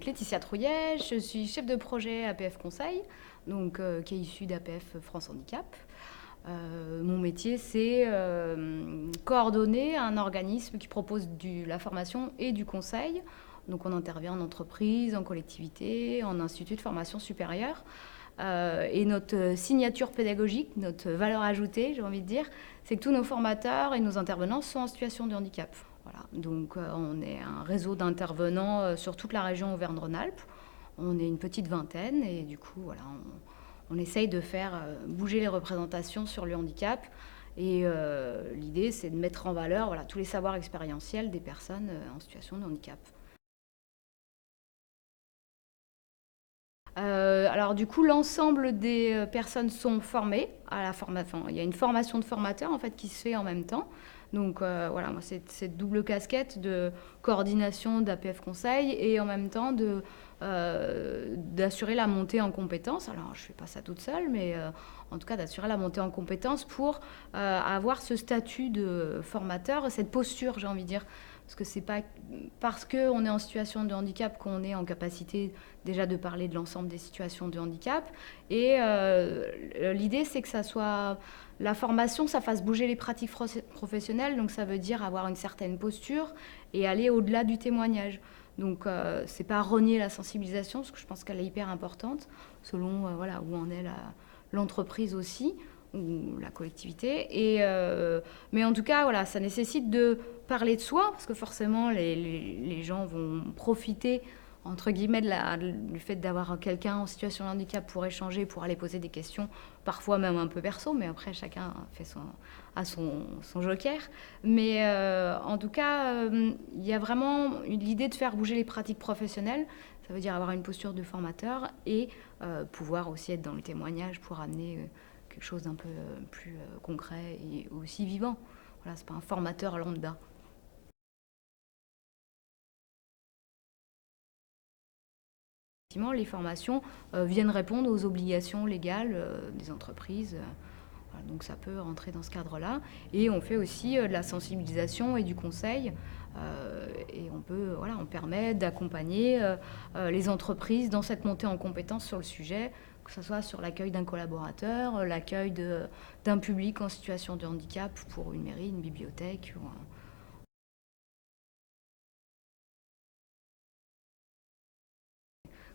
donc Laetitia Trouillet, je suis chef de projet APF Conseil, donc, qui est issu d'APF France Handicap. Mon métier, c'est coordonner un organisme qui propose la formation et du conseil. Donc on intervient en entreprise, en collectivité, en institut de formation supérieure. Et notre signature pédagogique, notre valeur ajoutée, j'ai envie de dire, c'est que tous nos formateurs et nos intervenants sont en situation de handicap. Voilà. Donc on est un réseau d'intervenants sur toute la région Auvergne-Rhône-Alpes. On est une petite vingtaine et du coup, voilà, on essaye de faire bouger les représentations sur le handicap. Et l'idée, c'est de mettre en valeur voilà, tous les savoirs expérientiels des personnes en situation de handicap. Alors du coup, l'ensemble des personnes sont formées à la formation. Il y a une formation de formateur en fait qui se fait en même temps. Donc voilà, moi c'est cette double casquette de coordination d'APF Conseil et en même temps d'assurer la montée en compétences. Alors je ne fais pas ça toute seule, mais en tout cas d'assurer la montée en compétences pour avoir ce statut de formateur, cette posture, j'ai envie de dire. Parce que c'est pas parce qu'on est en situation de handicap qu'on est en capacité déjà de parler de l'ensemble des situations de handicap. Et l'idée, c'est que ça soit la formation, ça fasse bouger les pratiques professionnelles. Donc ça veut dire avoir une certaine posture et aller au-delà du témoignage. Donc c'est pas renier la sensibilisation, parce que je pense qu'elle est hyper importante, selon voilà, où en est l'entreprise aussi ou la collectivité. Mais en tout cas, voilà, ça nécessite de parler de soi, parce que forcément, les gens vont profiter, entre guillemets, du fait d'avoir quelqu'un en situation de handicap pour échanger, pour aller poser des questions, parfois même un peu perso, mais après, chacun fait son joker. Mais en tout cas, il y a vraiment l'idée de faire bouger les pratiques professionnelles. Ça veut dire avoir une posture de formateur et pouvoir aussi être dans le témoignage pour amener quelque chose d'un peu plus concret et aussi vivant. Voilà, c'est pas un formateur lambda. Effectivement, les formations viennent répondre aux obligations légales des entreprises. Voilà, donc ça peut rentrer dans ce cadre-là. Et on fait aussi de la sensibilisation et du conseil. Et on permet d'accompagner les entreprises dans cette montée en compétences sur le sujet, que ce soit sur l'accueil d'un collaborateur, l'accueil d'un public en situation de handicap pour une mairie, une bibliothèque ou un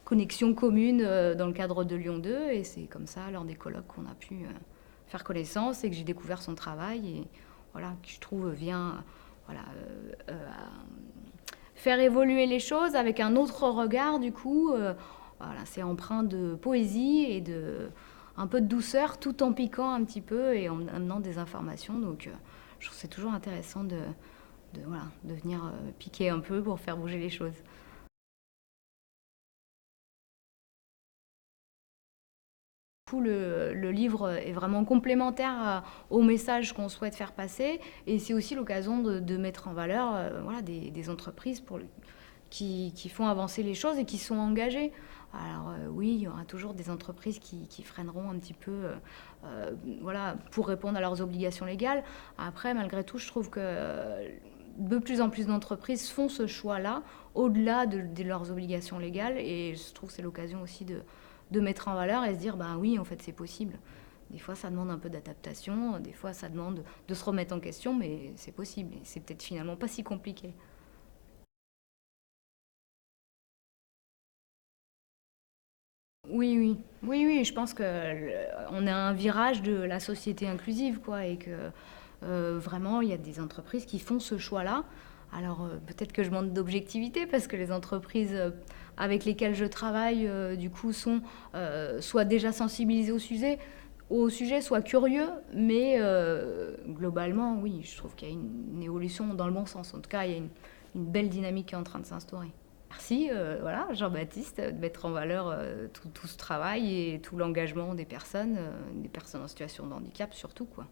connexion commune dans le cadre de Lyon 2. Et c'est comme ça, lors des colloques, qu'on a pu faire connaissance et que j'ai découvert son travail. Et voilà, qui je trouve vient voilà, faire évoluer les choses avec un autre regard, du coup. Voilà, c'est empreint de poésie et un peu de douceur, tout en piquant un petit peu et en amenant des informations. Donc, je trouve que c'est toujours intéressant voilà, de venir piquer un peu pour faire bouger les choses. Le livre est vraiment complémentaire au message qu'on souhaite faire passer et c'est aussi l'occasion de mettre en valeur voilà, des entreprises qui font avancer les choses et qui sont engagées. Alors oui, il y aura toujours des entreprises qui freineront un petit peu voilà, pour répondre à leurs obligations légales. Après, malgré tout, je trouve que de plus en plus d'entreprises font ce choix-là au-delà de leurs obligations légales et je trouve que c'est l'occasion aussi de mettre en valeur et se dire, ben oui, en fait, c'est possible. Des fois, ça demande un peu d'adaptation, des fois, ça demande de se remettre en question, mais c'est possible. Et c'est peut-être finalement pas si compliqué. Oui, oui. Oui, oui, je pense qu'on a un virage de la société inclusive, quoi, et que vraiment, il y a des entreprises qui font ce choix-là. Alors, peut-être que je manque d'objectivité parce que les entreprises avec lesquelles je travaille, du coup, sont soit déjà sensibilisées au sujet, soit curieux, mais globalement, oui, je trouve qu'il y a une évolution dans le bon sens. En tout cas, il y a une belle dynamique qui est en train de s'instaurer. Merci, voilà, Jean-Baptiste, de mettre en valeur tout ce travail et tout l'engagement des personnes en situation de handicap surtout, quoi.